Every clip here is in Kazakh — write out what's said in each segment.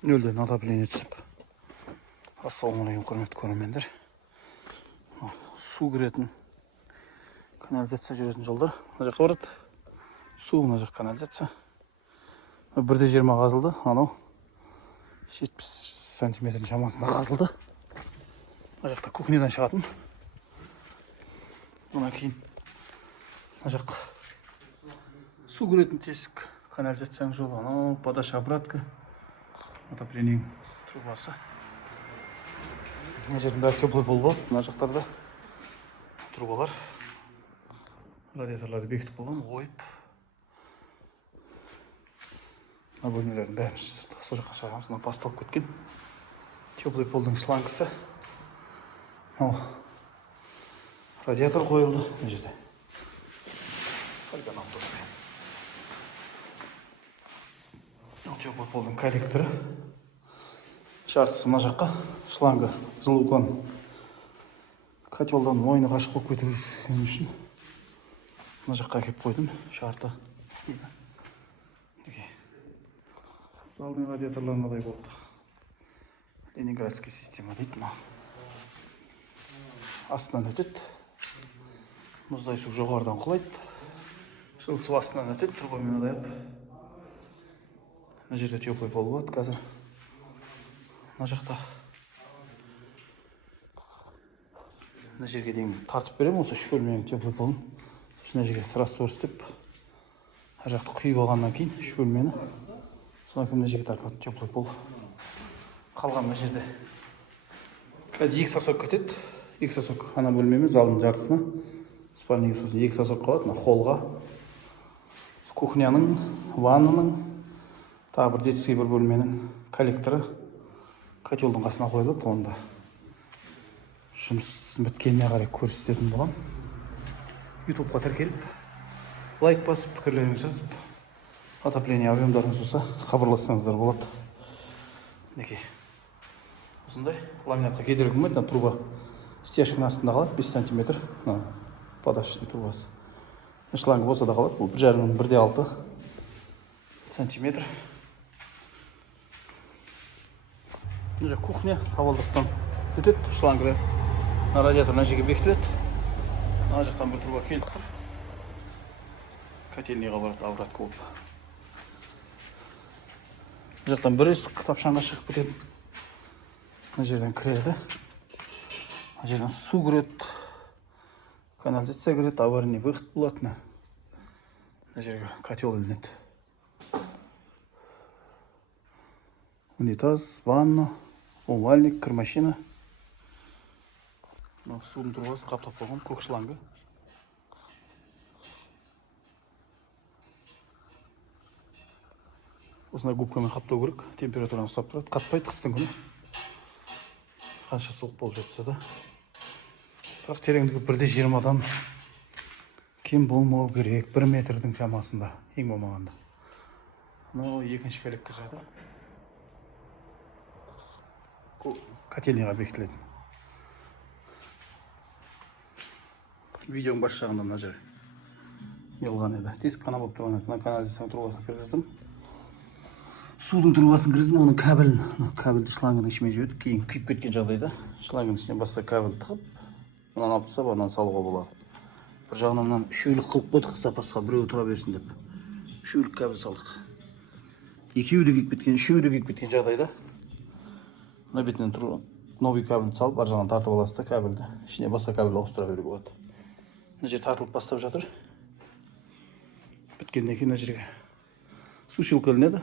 Нөлден отопление түсіп. Ассалаумағалейкум, құрметті көрермендер. Су кіретін канализация жүретін жолдар. Мына жаққа барады. Су, мына жақ канализация. 1,20 қазылды. Анау 70 сантиметрдің шамасында қазылды. Мына жақта кухнядан шығатын. Мына кейін мына жақ су кіретін тесік, канализацияның жолы. Анау подача обратка. Отопление трубасы. Мына жердің бәрі теплый пол бар. Мына жақтарда трубалар. Радиаторларды бекітіп болған, ойып. Мына бөлмелердің бәрін сол жаққа шығарамыз. Мына басталып кеткен. Теплый полдың шлангысы. Радиатор қойылды. Мына жерде. Фольганы алып тастайын. Теплый полдың коллекторы. Жартысы мына жаққа. Шланга жылудан котелдан мойны қашық болып кеткен үшін мына жаққа әкеп қойдым. Шарты. Залдың радиаторлары мынадай болды. Ленинградский система дейді. Астынан өтеді. Мұздай су жоғарыдан құлайды. Жылы астынан өтеді. Трубамен адайып. Мына жерде теплый пол болады қазір. Мына жақта. Мына жерге дейін тартып беремін. Осы 3 бөлменің теплый полын. Мына жерге раствор істеп. Ар жақты құйып алғаннан кейін 3 бөлмені. Содан кейін мына жерге тартылады теплый пол. Қалған мына жерде. Қазір 2 сосок кетеді. 2 сосок ана бөлмемен залдың жартысына. Спальный сосын 2 сосок қалады. Холға. Кухняның, ваннаның, тағы бір детский бір бөлменің коллекторы котелдің қасына қойылады. Онда жұмыс біткеніне қарай көрсететін болам. Ютубқа тіркеліп, лайк басып, пікірлеріңізді жазып, отопление объемдарыңыз болса, хабарлассаңыздар болады. Мінекей. Осындай ламинатқа кедергі болмайды. Труба стяжканың астында қалады, 5 сантиметр. Подачный трубасы. Шланг болса да қалады. Бұл 1,5-1,6 сантиметр. Мына кухня табалдырықтан өтеді. Шлангы радиатор мына жерге бекітіледі. Мына жақтан бір труба келіп тұр. Котельныйға барады обратка болып. Мына жақтан бір есік тапшанға шығып кетеді. Мына жерден кіреді. Мына жерден су кіреді. Канализация кіреді, аварийный выход болады. Мына жерге котел ілінеді. Унитаз, ванна, умывальник, кір-машина. Судың трубасы қаптап қойған көк шлангы. Осындай губкамен қаптау керек. Температураны ұстап тұрады. Қатпайды қыстың күні. Қанша суық болып жатса да. Бірақ тереңдігі 1,20-дан кем болмау керек. 1 метрдің шамасында. Ең болмағанда. Мынау екінші коллектор жағы. Котельныйға бекітіледі. Видеоның бас жағында мына жер елған еді. Тесік қана болып тұрған еді. Мына канализацияның трубасын кіргіздім. Судың трубасын кіргіздім. Оның кабельді шлангының ішімен жібердік. Кейін күйіп кеткен жағдайда шлангының ішіне басқа кабель тығып, мынаны алып тастап, онан салуға болады. Бір жағынан мынаны үшеулік қылып қойдық, запасқа біреуі тұра берсін деп. Үшеулік кабель салдық. Екеуі де күйіп кеткен, үшеуі де күйіп кеткен жағдайда мына бетінен новый кабельді салып, ар жағынан тартып аласыз да кабельді. Ішіне басқа кабель ауыстыра беруге болады. Мына жер тартылып бастап жатыр. Біткеннен кейін мына жерге сушилка ілінеді.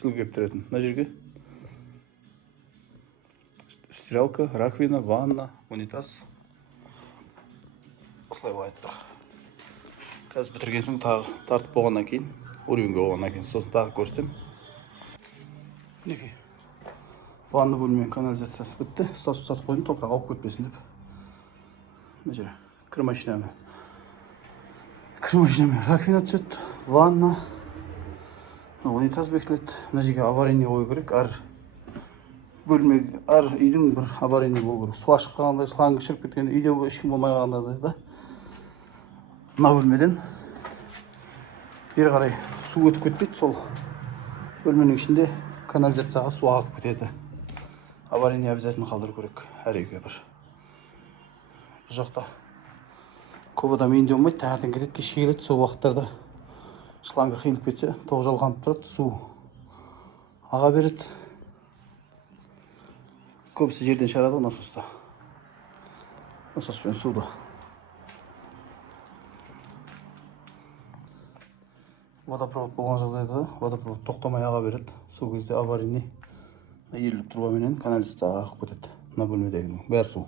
Су кеп тұратын. Мына жерге стиралка, раковина, ванна, унитаз. Осылай болады. Қазір бітірген соң тағы тартып болғаннан кейін, уровеньге болғаннан кейін сосын тағы көрсетем. Мінекей. Ванна бөлменің канализациясы бітті. Ұстатып қойдым, топырақ алып кетпесін деп. Мына жерге кір-машинамен раковина түседі, ванна, унитаз бекітіледі. Мына жерге аварийный қою керек. Әр үйдің бір аварийный болу керек. Су ашып қалғанда, шлангы шіріп кеткен, үйде ешкім болмай қалғанда да мына бөлмеден бері қарай су өтіп кетпейді. Сол бөлменің ішінде канализацияға су ағып кетеді. Аварийный обязательно қалдыру керек әр үйге бір. Бұл жақта көп адам үйінде болмайды, таңертең кетеді, кешке келеді. Сол уақыттарда шланга қиылып кетсе, тоғжал қанып тұрады, су аға береді. Көбісі жерден шығарады насоста. Насоспен суды. Водопровод болған жағдайда водопровод тоқтамай аға береді. Сол кезде аварийный 50 трубаменен канализацияға ағып кетеді. Мына бөлмедегінің бәрі су.